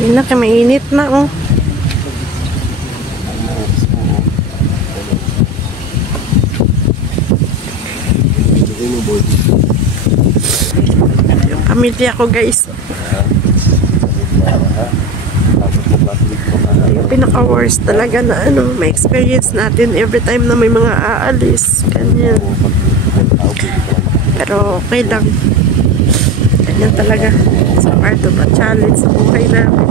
Yun na, mainit na, oh. Yung pamilya ko, guys. Yung pinaka-worst talaga na ano, may experience natin every time na may mga aalis. Ganyan. Pero okay lang. Ganyan talaga. Sa part of a challenge sa buhay namin.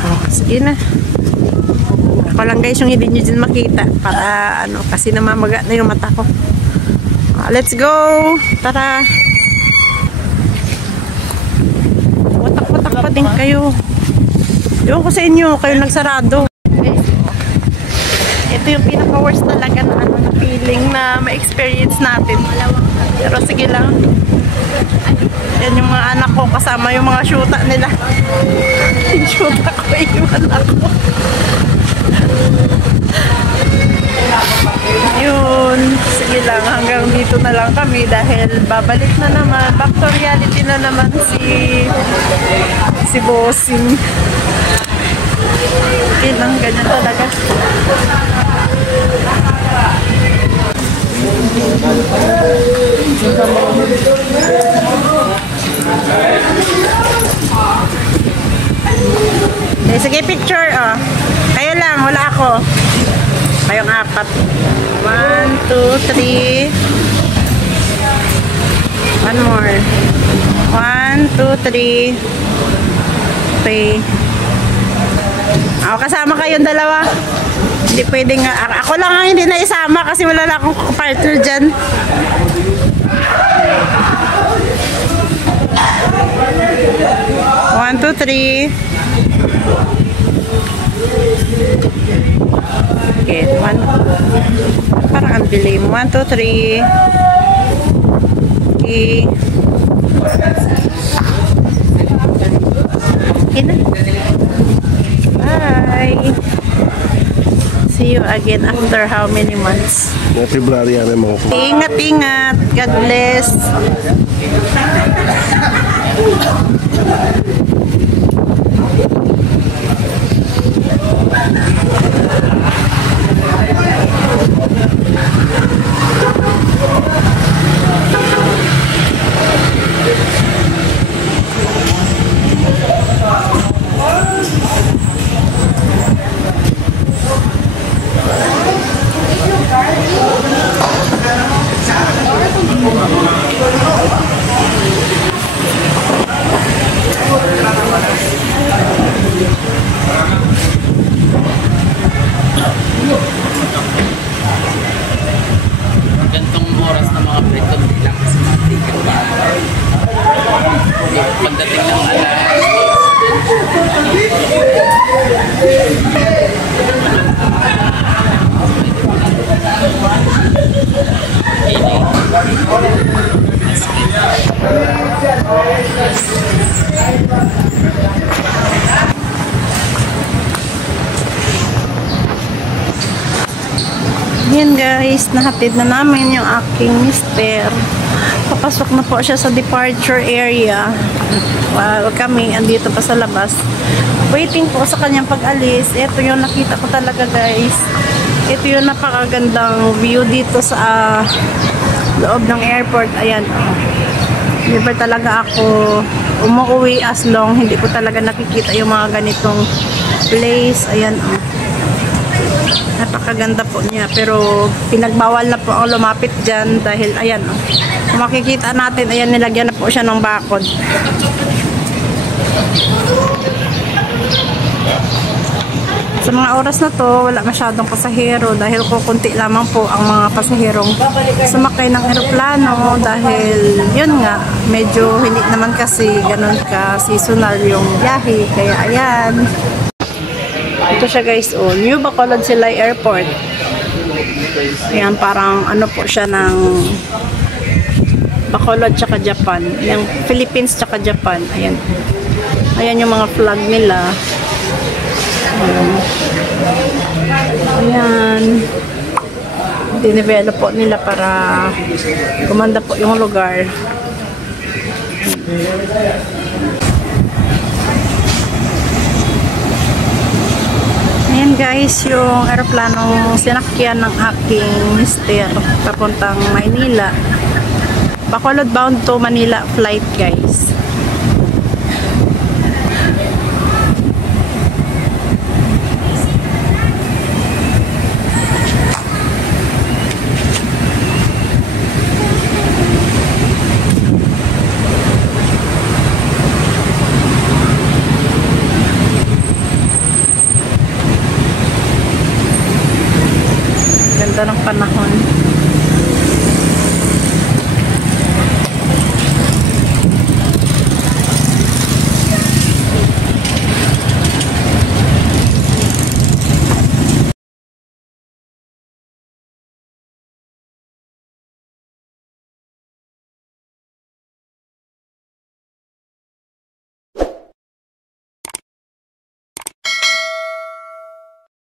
Oh, sige na. Ako lang guys yung hindi nyo dyan makita para ano, kasi namamaga na yung mata ko. Let's go! Tara! Watak-watak pa din kayo. Diyan ko sa inyo, kayo nagsarado. Ito yung pinaka-worst talaga na, ano, na feeling na ma-experience natin. Pero sige lang. Yan yung mga anak ko kasama yung mga syuta nila. Yung syuta ko, iwan ako. Yun, sige lang, hanggang dito na lang kami dahil babalik na naman, back to reality na naman si Bossing. Okay lang, ganyan talaga. Sige, picture, oh. Kayo lang, wala ako. Kayong apat. 1, 2, 3. One more. 1, 2, 3. 3. Ako, kasama kayong dalawa. Hindi pwedeng, ako lang ang hindi na isama kasi wala na akong partner dyan. One, two, three. Okay, one. Parang ang dilim. 1, 2, 3. Okay. Okay na. Bye. See you again after how many months? February yan mga po. Ingat-ingat. God bless. Gantong oras na mga preto lang kasi matikin pa. Pagdating ng Yan guys, nahatid na namin yung aking mister. Papasok na po siya sa departure area. While kami andito pa sa labas. Waiting po sa kanyang pag-alis. Ito yung nakita ko talaga guys. Ito yung napakagandang view dito sa loob ng airport. Ayan. Never talaga ako umuwi as long hindi ko talaga nakikita yung mga ganitong place. Ayan. Napakaganda po niya pero pinagbawal na po ang lumapit dyan dahil ayan, kung makikita natin, ayan, nilagyan na po siya ng bakod. Sa mga oras na to wala masyadong pasahero dahil kukunti lamang po ang mga pasaherong sumakay ng eroplano dahil yun nga, medyo hindi naman kasi ganun ka seasonal yung biyahe, kaya ayan. Ito siya guys, oh, New Bacolod Silay Airport. Ayan, parang ano po siya ng Bacolod tsaka Japan. Yung Philippines tsaka Japan. Ayan. Ayan yung mga flag nila. Ayan. Dinevelop po nila para gumanda po yung lugar. Ayan guys, yung aeroplanong sinakyan ng aking mister papuntang Maynila. Bacolod bound to Manila flight guys.